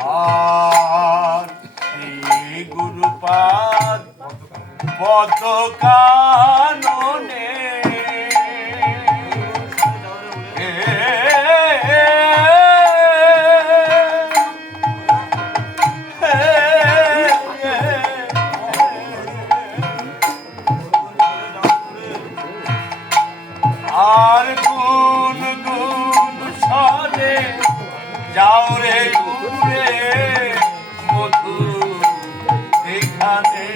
আর এই গুরুপাদ পদ কাননে আর গুন গুন সরে যাও রে ঘুরে মধু এখানে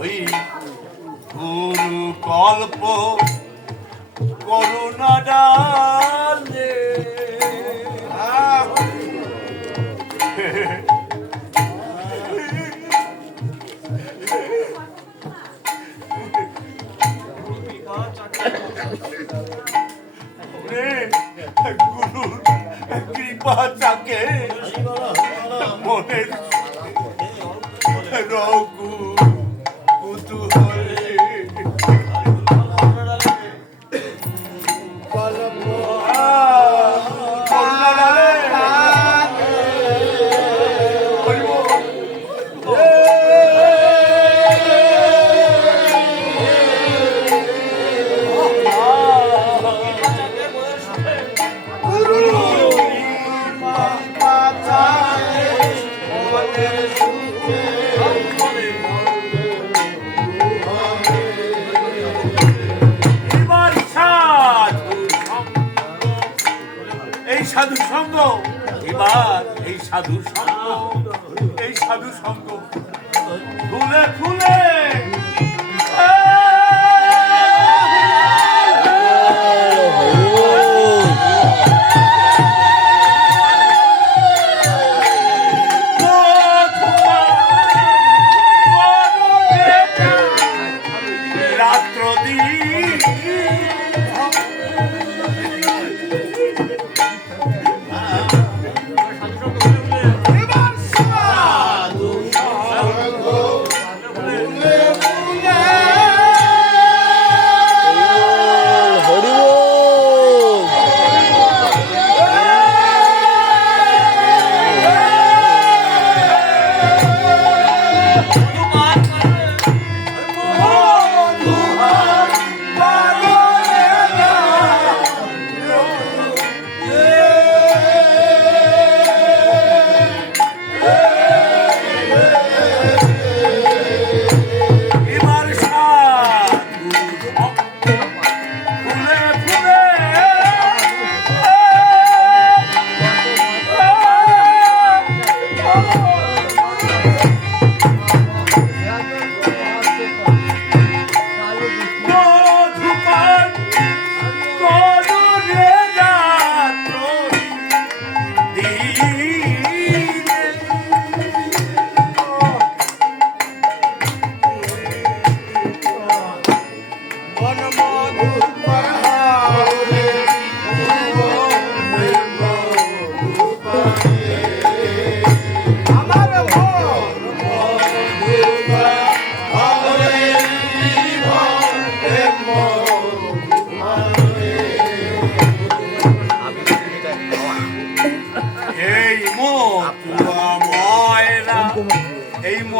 ওই গুরু কল্প করুণা ডালে গুরুর কৃপা চাকে মনের রঘু কুতুহলে সাধু সঙ্গ এবার এই সাধু সঙ্গ ফুলে ফুলে রাত্র দিন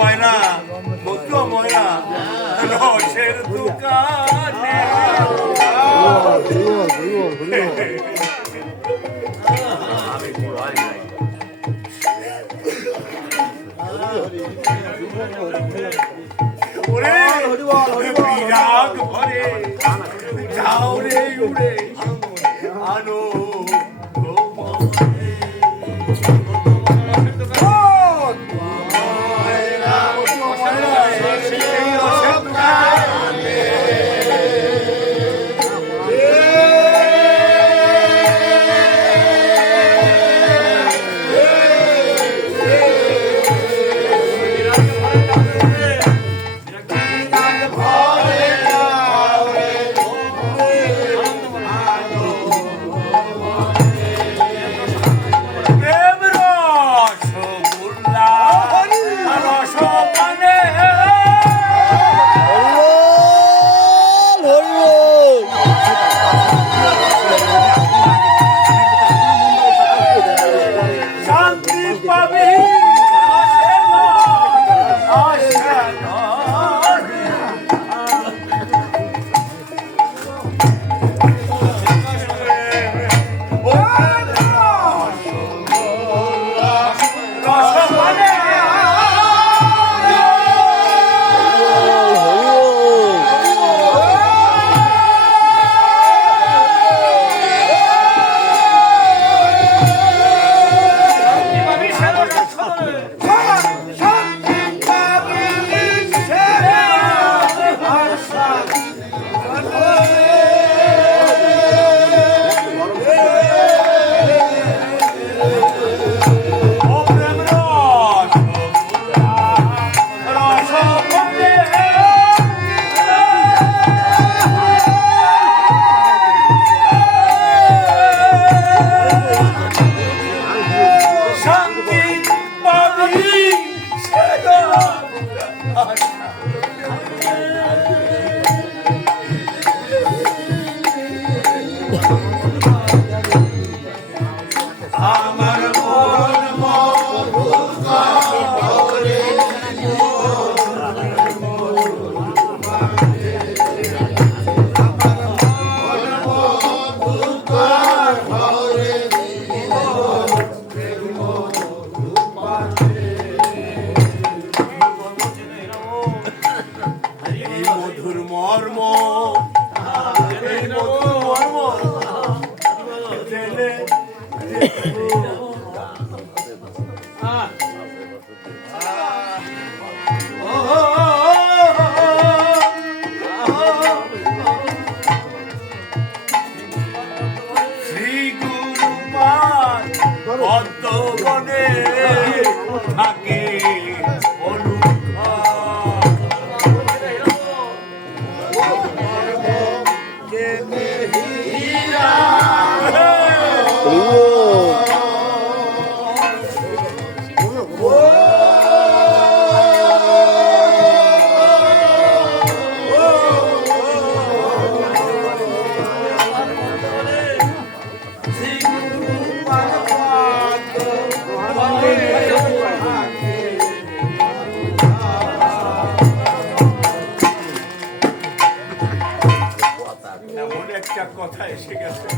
ময়না বন্ধু ময়না রসের দোকানে বিরাগ ভরে যাও রে উড়ে আনো কথা এসে গেছে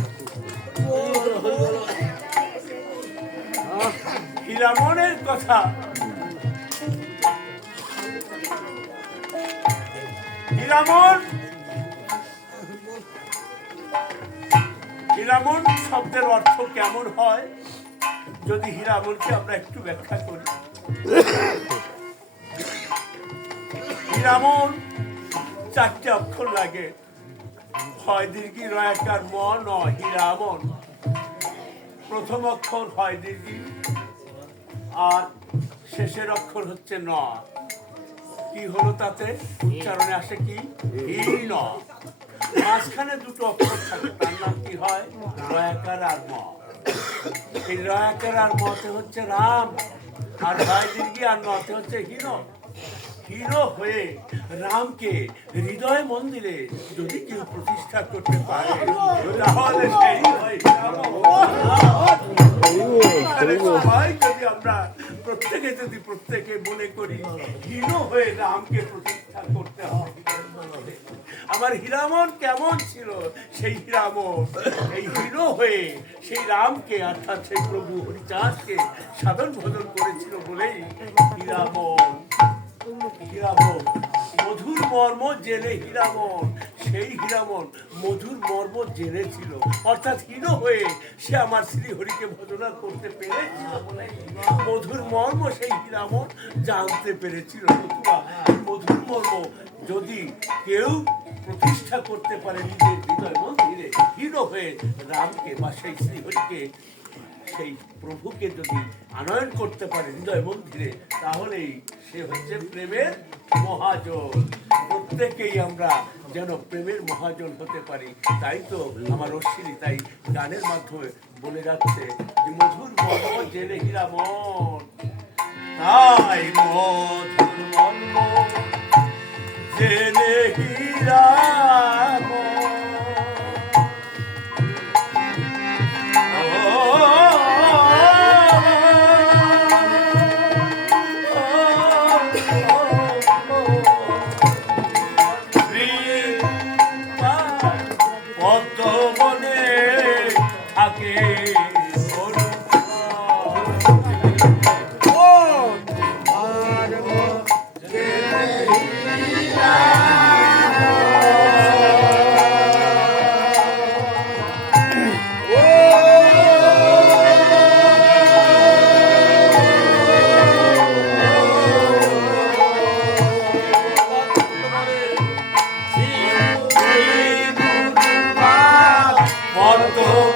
হীরামনের কথা। হীরামন হীরামন শব্দের অর্থ কেমন হয় যদি হীরামনকে আমরা একটু ব্যাখ্যা করি। হীরামন চারটে অক্ষর লাগে, হয় দীর্ঘি রয়াকার ম ন হীরামন। প্রথম অক্ষর হয় দীর্ঘি আর শেষের অক্ষর হচ্ছে ন। কি হলো তাতে? উচ্চারণে আসে কি হি ন। মাঝখানে দুটো অক্ষর থাকে, তার নাম কি হয় রয়াকার আর ম। এই রয়াকার আর মতে হচ্ছে রাম, আর হয় দীর্ঘি আর নতে হচ্ছে হীন। হিরো হয়ে রামকে হৃদয় মন্দিরে যদি কেউ প্রতিষ্ঠা করতে পারে তাহলে সেই হয় সবাই যদি আমরা প্রত্যেকে মনে করি হীন হয়ে রামকে প্রতিষ্ঠা করতে হবে। আমার হীরামন কেমন ছিল? সেই হীরামন এই হীন হয়ে সেই রামকে অর্থাৎ সেই প্রভু হরিচাঁদকে সাধন ভজন করেছিল বলেই হীরামন মধুর মর্ম জেনে হীরামন, সেই হীরামন মধুর মর্ম জেনেছিল, অর্থাৎ হীন হয়ে সে আমার শ্রী হরিকে ভজনা করতে পেরেছিল বলে মধুর মর্ম সেই হীরামন জানতে পেরেছিল। মধুর মর্ম যদি কেউ প্রতিষ্ঠা করতে পারে নিজের হৃদয় মন্দিরে, হীন হয়ে রামকে বা সেই শ্রীহরিকে সেই প্রভুকে যদি আনয়ন করতে পারে হৃদয় মন্দিরে, তাহলেই সে হচ্ছে প্রেমের মহাজন। প্রত্যেকেই আমরা যেন প্রেমের মহাজন হতে পারি। তাই তো আমার অশ্বিনী তাই গানের মাধ্যমে বলে যাচ্ছে যে মধুর মর্ম জেনে হীরামন, তাই মধুর মর্ম জেনে হীরামন। মধুর